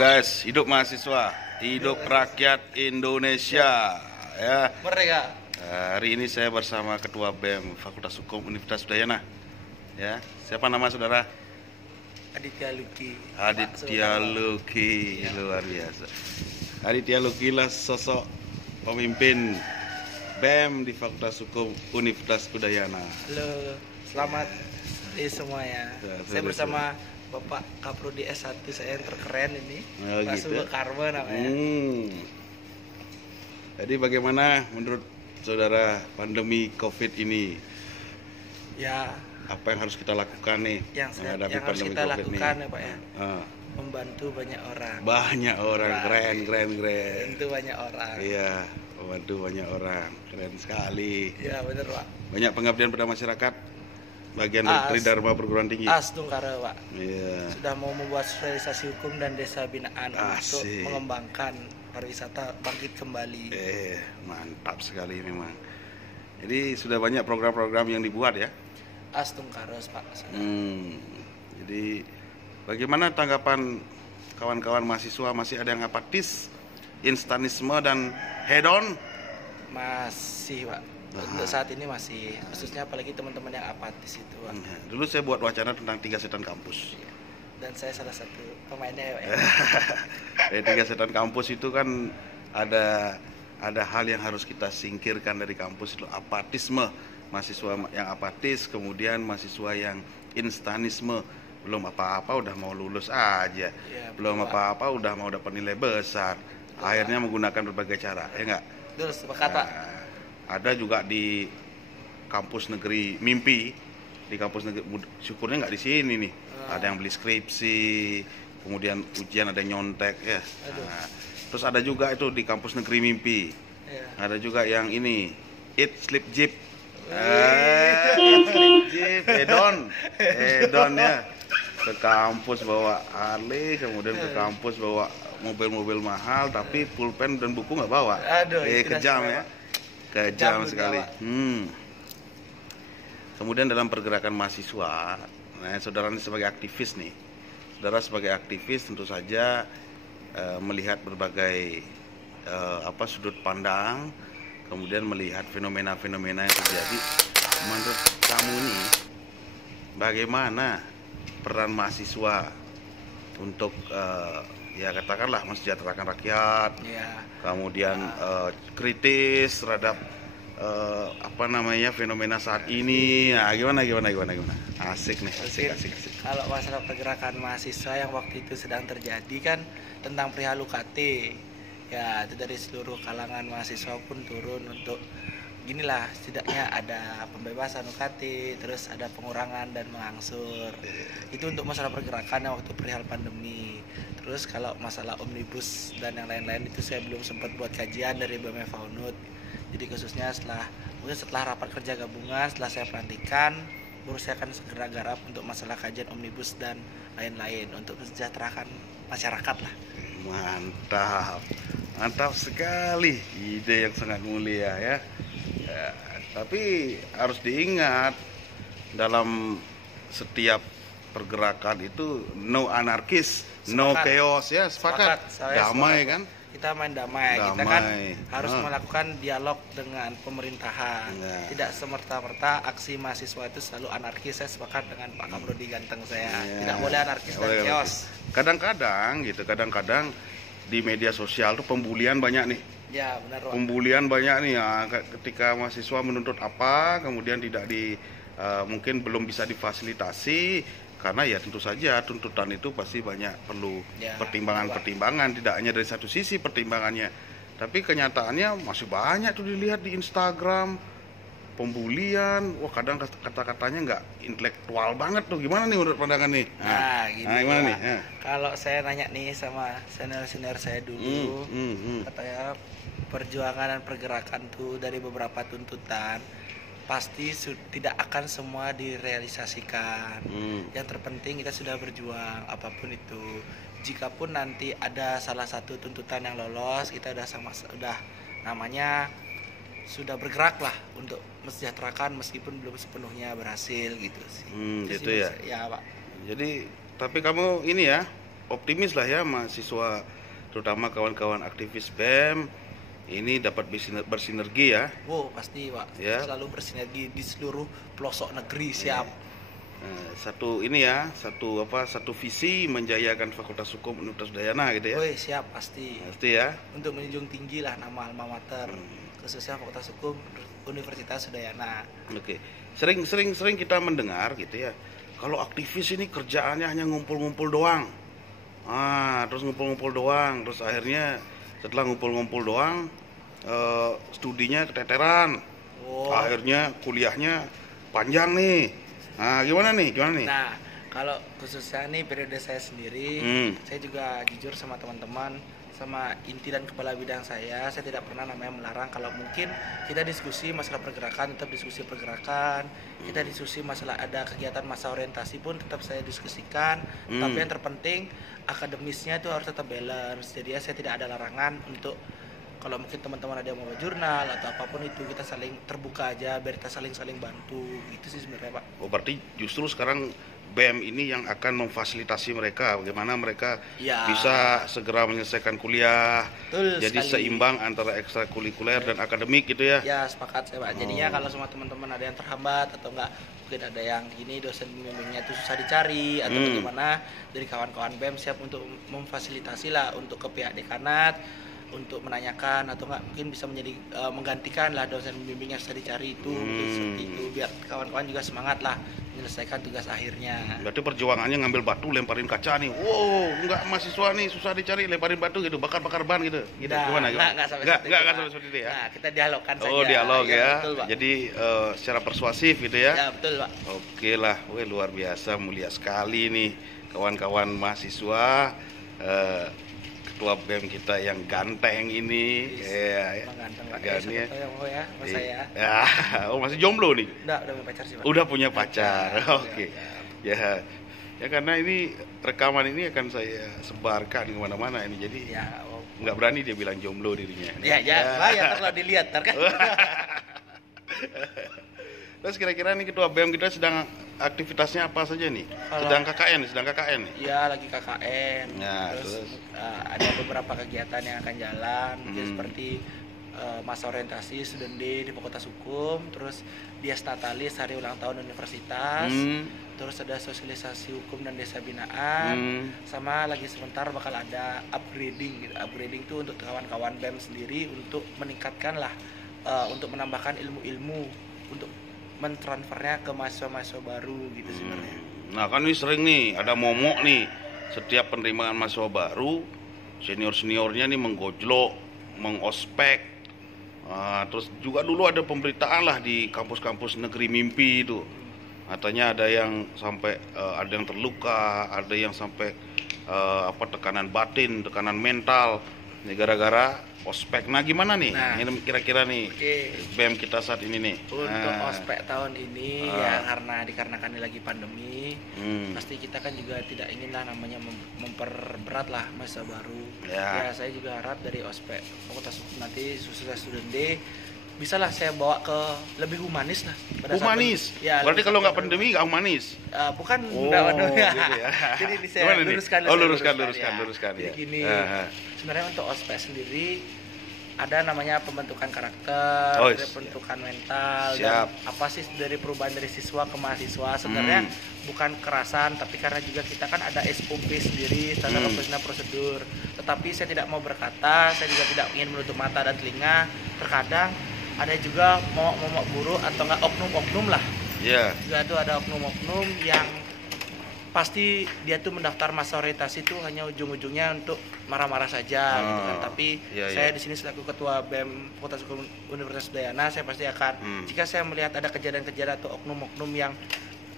guys, hidup mahasiswa, hidup rakyat Indonesia, ya. Merdeka. Hari ini saya bersama Ketua BEM Fakultas Hukum Universitas Udayana. Ya, siapa nama saudara? Aditya Luki. Aditya Luki, luar biasa. Aditya Luki lah sosok pemimpin BEM di Fakultas Hukum Universitas Udayana. Halo, selamat hari semuanya. Saya bersama Bapak Kaprodi S1 saya yang terkeren ini, Pak gitu. Sugeng Karma namanya. Jadi bagaimana menurut saudara pandemi COVID ini? Ya, Apa yang harus kita lakukan nih yang menghadapi harus pandemi kita COVID lakukan nih? ya Pak ya, membantu banyak orang. Banyak orang, Wah, keren. Membantu banyak orang. Iya, membantu banyak orang, keren sekali. Ya benar Pak. Banyak pengabdian pada masyarakat, bagian dari Tridharma Perguruan Tinggi. Tungkara Pak. Iya. Sudah mau membuat sosialisasi hukum dan desa binaan untuk mengembangkan pariwisata bangkit kembali. Mantap sekali memang. Jadi sudah banyak program-program yang dibuat ya. Tungkaros Pak. Jadi bagaimana tanggapan kawan-kawan mahasiswa? Masih ada yang apatis, instanisme dan hedon? Masih Pak. Untuk saat ini masih, khususnya apalagi teman-teman yang apatis itu Pak. Dulu saya buat wacana tentang 3 setan kampus. Dan saya salah satu pemainnya ya. Dari 3 setan kampus itu kan ada hal yang harus kita singkirkan dari kampus itu, apatisme, mahasiswa yang apatis, kemudian mahasiswa yang instanisme, belum apa-apa udah mau lulus aja, belum apa-apa udah mau dapat nilai besar, akhirnya menggunakan berbagai cara, ya enggak? Betul, sepakat Pak. Ada juga di kampus negeri mimpi, di kampus negeri, syukurnya nggak di sini nih. Ada yang beli skripsi, kemudian ujian ada yang nyontek ya. Terus ada juga itu di kampus negeri mimpi. Ada juga yang ini, eat sleep jeep. Sleep jeep, hedon ya. Ke kampus bawa Harley, kemudian ke kampus bawa mobil-mobil mahal, tapi pulpen dan buku nggak bawa. Kejam ya. Kejam sekali. Kemudian dalam pergerakan mahasiswa, nah, saudara ini sebagai aktivis nih, saudara sebagai aktivis tentu saja melihat berbagai sudut pandang, kemudian melihat fenomena-fenomena yang terjadi. Menurut kamu nih, bagaimana peran mahasiswa untuk ya katakanlah mensejahterakan rakyat, kemudian kritis terhadap fenomena saat ini. Nah, gimana? Asik nih. Asik. Kalau masalah pergerakan mahasiswa yang waktu itu sedang terjadi kan tentang perihal UKT. Ya, itu dari seluruh kalangan mahasiswa pun turun untuk ginilah, setidaknya ada pembebasan UKT, terus ada pengurangan dan mengangsur. Itu untuk masalah pergerakan yang waktu perihal pandemi. Terus kalau masalah omnibus dan yang lain-lain itu saya belum sempat buat kajian dari BEM Faunut. Jadi khususnya setelah rapat kerja gabungan, setelah saya pelantikan, baru saya akan segera garap untuk masalah kajian omnibus dan lain-lain untuk mensejahterakan masyarakat lah. Mantap sekali, ide yang sangat mulia ya. Tapi harus diingat, dalam setiap pergerakan itu no anarkis, no chaos ya, sepakat. Damai kan? Kita main damai. Kita kan harus melakukan dialog dengan pemerintahan. Tidak semerta-merta aksi mahasiswa itu selalu anarkis. Saya sepakat dengan Pak Kaprodi ganteng saya. Tidak boleh anarkis dan chaos. Kadang-kadang di media sosial tuh pembulian banyak nih. Ya, benar Pak. Pembulian banyak nih ya, ketika mahasiswa menuntut apa, kemudian mungkin belum bisa difasilitasi, karena ya tentu saja tuntutan itu pasti banyak perlu pertimbangan, tidak hanya dari satu sisi pertimbangannya, tapi kenyataannya masih banyak tuh dilihat di Instagram, pembulian, kadang kata-katanya nggak intelektual banget tuh. Gimana nih menurut pandangan nih? Gimana nih? Kalau saya nanya nih sama senior saya dulu, katanya perjuangan dan pergerakan tuh dari beberapa tuntutan pasti tidak akan semua direalisasikan. Yang terpenting kita sudah berjuang apapun itu. Jikapun nanti ada salah satu tuntutan yang lolos, kita sudah bergerak lah untuk mensejahterakan meskipun belum sepenuhnya berhasil gitu sih. Gitu ya. Ya Pak. Jadi tapi kamu ini ya, optimis lah ya mahasiswa, terutama kawan-kawan aktivis BEM ini dapat bersinergi ya. Wow, pasti Pak. Ya. Selalu bersinergi di seluruh pelosok negeri, siap. Satu visi menjayakan Fakultas Hukum Universitas Udayana gitu ya. Woi, siap pasti. Pasti ya. Untuk menjunjung tinggi lah nama alma mater, khususnya Fakultas Hukum Universitas Udayana. Oke. Sering kita mendengar gitu ya. Kalau aktivis ini kerjaannya hanya ngumpul-ngumpul doang. Terus ngumpul-ngumpul doang, terus akhirnya setelah ngumpul-ngumpul doang studinya keteteran. Akhirnya kuliahnya panjang nih. Gimana nih? Nah, kalau khususnya nih periode saya sendiri, saya juga jujur sama teman-teman, sama inti dan kepala bidang saya tidak pernah namanya melarang kalau mungkin kita diskusi masalah pergerakan, tetap diskusi pergerakan, kita diskusi masalah ada kegiatan masa orientasi pun tetap saya diskusikan, tapi yang terpenting akademisnya itu harus tetap balance. Jadi saya tidak ada larangan untuk kalau mungkin teman-teman ada yang mau jurnal atau apapun itu kita saling terbuka aja biar kita saling bantu gitu sih sebenarnya Pak. Berarti justru sekarang BEM ini yang akan memfasilitasi mereka bagaimana mereka bisa segera menyelesaikan kuliah. Betul jadi sekali. Seimbang antara ekstrakurikuler dan akademik gitu ya. Ya sepakat saya Pak. Jadinya kalau semua teman-teman ada yang terhambat atau enggak mungkin ada yang ini dosen bimbingnya itu susah dicari atau bagaimana, dari kawan-kawan BEM siap untuk memfasilitasi lah untuk ke pihak dekanat untuk menanyakan atau enggak mungkin bisa menjadi menggantikan lah dosen pembimbing yang sudah dicari itu seperti itu biar kawan-kawan juga semangat lah menyelesaikan tugas akhirnya. Berarti perjuangannya ngambil batu lemparin kaca nih. Enggak mahasiswa nih susah dicari lemparin batu gitu, bakar ban gitu. Gimana? Enggak sampai seperti itu ya. Nah, kita dialogkan saja. Dialog ya. Betul, Pak. Jadi secara persuasif gitu ya. Ya, betul, Pak. Oke lah, luar biasa, mulia sekali nih kawan-kawan mahasiswa. Ketua BEM kita yang ganteng ini, ganteng saya. Masih jomblo nih? Udah punya pacar sih Pak. Udah punya pacar, oke. Ya karena ini rekaman ini akan saya sebarkan kemana-mana ini, jadi nggak berani dia bilang jomblo dirinya. Bahaya kalau dilihat kan. Terus kira-kira nih Ketua BEM kita sedang aktivitasnya apa saja nih? Sedang KKN nih? Iya, lagi KKN. Terus ada beberapa kegiatan yang akan jalan, seperti masa orientasi student day di Fakultas Hukum, terus Dias Natalis hari ulang tahun universitas, terus ada sosialisasi hukum dan desa binaan, sama lagi sebentar bakal ada upgrading gitu. Upgrading itu untuk kawan-kawan BEM sendiri untuk meningkatkan lah, untuk menambahkan ilmu-ilmu untuk mentransfernya ke mahasiswa-mahasiswa baru gitu sebenarnya. Nah kan ini sering nih ada momok nih, setiap penerimaan mahasiswa baru senior-seniornya nih menggojlok, mengospek. Terus juga dulu ada pemberitaan lah di kampus-kampus negeri mimpi itu, katanya ada yang sampai ada yang terluka, ada yang sampai tekanan batin, tekanan mental, ini gara-gara ospek. Nah gimana nih? Ini kira-kira nih BEM kita saat ini nih. Untuk ospek tahun ini ya karena dikarenakan lagi pandemi, pasti kita kan juga tidak ingin lah namanya memperberat lah masa baru. Ya saya juga harap dari ospek Fakultas Hukum nanti khususnya student day bisa lah saya bawa ke lebih humanis lah. Humanis? Ya, berarti kalau nggak pandemi nggak humanis? Bukan. Gitu ya. Jadi saya luruskan. Jadi gini, sebenarnya untuk ospek sendiri ada namanya pembentukan karakter, pembentukan mental, dan apa sih dari perubahan dari siswa ke mahasiswa. Sebenarnya bukan kekerasan, tapi karena juga kita kan ada SOP sendiri, standar operasional prosedur. Tetapi saya tidak mau berkata, saya juga tidak ingin menutup mata dan telinga. Terkadang ada juga momok-momok buruk atau enggak oknum-oknum lah. Juga tuh ada oknum-oknum yang pasti dia tuh mendaftar masa orientasi tuh hanya ujung-ujungnya untuk marah-marah saja gitu kan. Tapi saya di sini selaku ketua BEM Fakultas Hukum Universitas Udayana, saya pasti akan jika saya melihat ada kejadian-kejadian atau oknum-oknum yang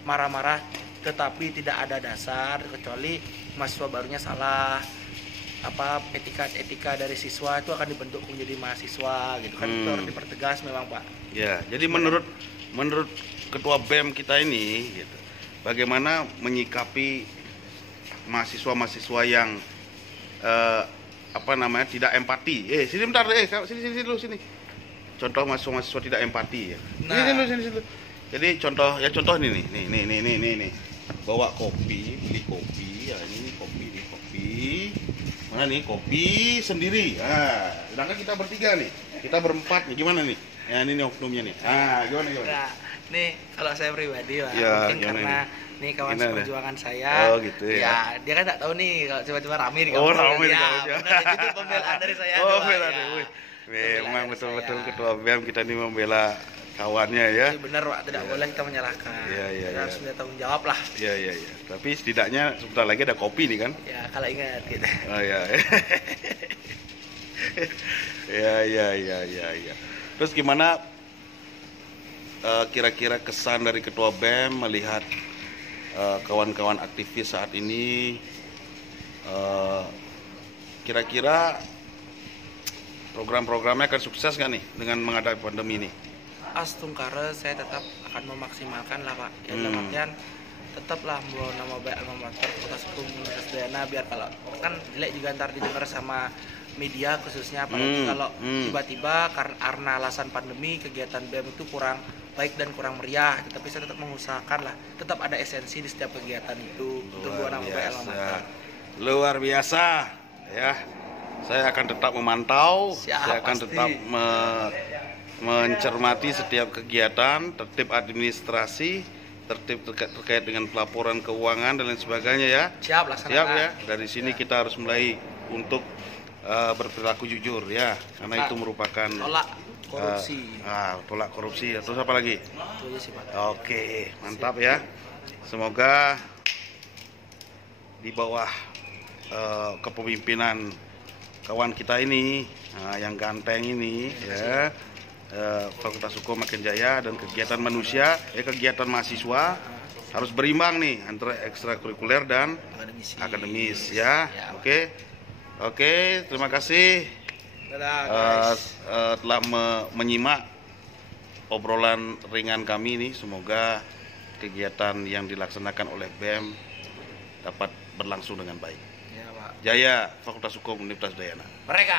marah-marah tetapi tidak ada dasar kecuali mahasiswa barunya salah, etika dari siswa itu akan dibentuk menjadi mahasiswa gitu kan. Itu harus dipertegas memang Pak. Ya, jadi menurut ketua BEM kita ini gitu, bagaimana menyikapi mahasiswa-mahasiswa yang tidak empati. Sini bentar, sini dulu. Contoh mahasiswa tidak empati ya. Sini dulu. Jadi contoh ini nih. bawa kopi, beli kopi. Ya ini kopi nih, kopi. Mana nih kopi sendiri. Nah, sedangkan kita bertiga nih, kita berempat nih, gimana nih? Ya ini nih oknumnya nih. Ah, gimana? Nah, nih kalau saya pribadi lah, Ya, mungkin karena nih kawan Gimana? seperjuangan saya. Oh, gitu ya. Dia kan nggak tahu nih kalau tiba-tiba rame di Oh, kampus. rame di Ya, kampus, ya. benar, itu pembelaan dari saya. Oh, doang, bela ya. deh. Wih. Pembelaan Memang dari betul-betul saya. ketua BEM kita nih membela kawannya ya. Iya, benar Pak, tidak boleh kita menyalahkan. Iya, iya, Kita iya. harus punya tanggung jawab lah. Iya, iya, iya. Tapi setidaknya sebentar lagi ada kopi nih kan? Ya kalau ingat gitu. Oh ya. Ya, ya, ya, ya, ya. Terus gimana kira-kira kesan dari ketua BEM melihat kawan-kawan aktivis saat ini? Kira-kira program-programnya akan sukses nggak nih dengan menghadapi pandemi ini? Astungkara saya tetap akan memaksimalkan lah Pak. Ya dalam artian tetaplah membawa nama baik alma mater Fakultas Hukum Universitas Udayana, biar kalau kan jelek juga ntar didengar sama media khususnya, apalagi kalau tiba-tiba karena alasan pandemi kegiatan BEM itu kurang baik dan kurang meriah, tapi saya tetap mengusahakan lah tetap ada esensi di setiap kegiatan itu untuk membawa nama baik alma mater. Luar biasa ya. Saya akan tetap memantau, saya akan pasti. tetap mencermati setiap kegiatan, tertib administrasi, tertib terkait dengan pelaporan keuangan dan lain sebagainya ya. Siap laksanakan. Siap ya. Dari sini kita harus mulai untuk berperilaku jujur ya, karena itu merupakan tolak korupsi. Tolak korupsi. Terus apa lagi? Itu aja sih Pak. Oke, mantap ya. Semoga di bawah kepemimpinan kawan kita ini yang ganteng ini ya, Fakultas Hukum makin jaya, dan kegiatan manusia kegiatan mahasiswa harus berimbang nih antara ekstrakurikuler dan akademis ya. Oke, terima kasih telah menyimak obrolan ringan kami nih. Semoga kegiatan yang dilaksanakan oleh BEM dapat berlangsung dengan baik. Ya, Pak. Jaya Fakultas Hukum Universitas Udayana. Mereka